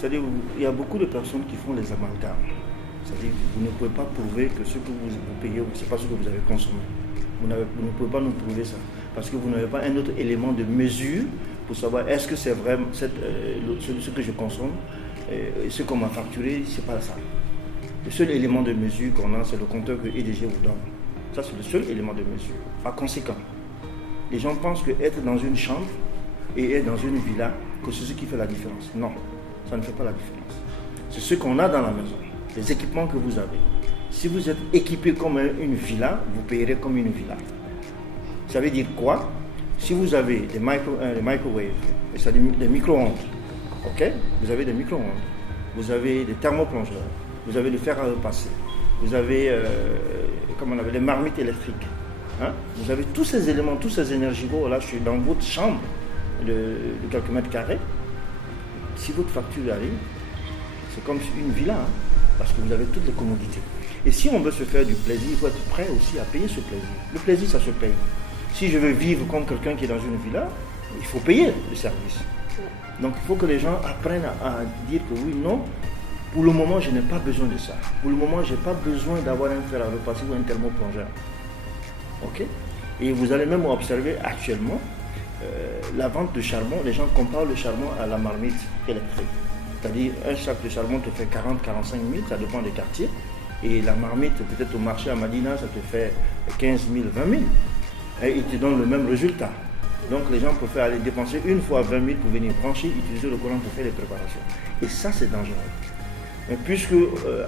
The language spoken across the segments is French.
C'est-à-dire, il y a beaucoup de personnes qui font les amalgames. C'est-à-dire, vous ne pouvez pas prouver que ce que vous payez, ce n'est pas ce que vous avez consommé. Vous ne pouvez pas nous prouver ça. Parce que vous n'avez pas un autre élément de mesure pour savoir est-ce que c'est vraiment ce que je consomme, ce qu'on m'a facturé, c'est pas ça. Le seul élément de mesure qu'on a, c'est le compteur que EDG vous donne. Ça, c'est le seul élément de mesure. Par conséquent, les gens pensent que être dans une chambre et être dans une villa, que c'est ce qui fait la différence. Non, ça ne fait pas la différence. C'est ce qu'on a dans la maison, les équipements que vous avez. Si vous êtes équipé comme une villa, vous payerez comme une villa. Ça veut dire quoi? Si vous avez des microwaves, c'est-à-dire des micro-ondes, ok? Vous avez des micro-ondes, vous avez des thermoplongeurs, vous avez le fer à repasser, vous avez comment on appelle, les marmites électriques. Hein? Vous avez tous ces éléments, tous ces énergies là, je suis dans votre chambre de quelques mètres carrés. Si votre facture arrive, c'est comme une villa, hein? Parce que vous avez toutes les commodités. Et si on veut se faire du plaisir, il faut être prêt aussi à payer ce plaisir. Le plaisir, ça se paye. Si je veux vivre comme quelqu'un qui est dans une villa, il faut payer le service. Donc il faut que les gens apprennent à dire que oui, non, pour le moment, je n'ai pas besoin de ça. Pour le moment, je n'ai pas besoin d'avoir un fer à repasser ou un thermoplongeur. Ok? Et vous allez même observer actuellement la vente de charbon. Les gens comparent le charbon à la marmite électrique. C'est-à-dire, un sac de charbon te fait 40-45 000, ça dépend des quartiers. Et la marmite, peut-être au marché à Madina, ça te fait 15 000, 20 000. Et ils te donnent le même résultat. Donc les gens préfèrent aller dépenser une fois 20 000 pour venir brancher, utiliser le courant pour faire les préparations. Et ça, c'est dangereux. Mais puisque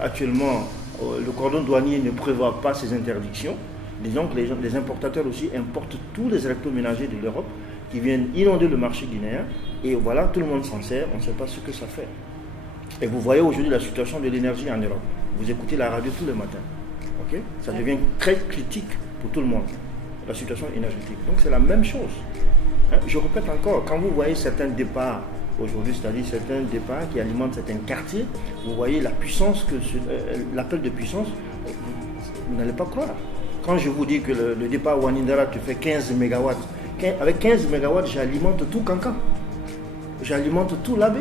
actuellement, le cordon douanier ne prévoit pas ces interdictions, disons que les importateurs aussi importent tous les électroménagers de l'Europe qui viennent inonder le marché guinéen. Et voilà, tout le monde s'en sert, on ne sait pas ce que ça fait. Et vous voyez aujourd'hui la situation de l'énergie en Europe. Vous écoutez la radio tous les matins. Okay? Ça devient très critique pour tout le monde, la situation énergétique. Donc c'est la même chose. Hein? Je répète encore, quand vous voyez certains départs aujourd'hui, c'est-à-dire certains départs qui alimentent certains quartiers, vous voyez la puissance, l'appel de puissance, vous n'allez pas croire. Quand je vous dis que le départ Wanindara te fait 15 MW, avec 15 MW, j'alimente tout Cancan. J'alimente tout l'abbé.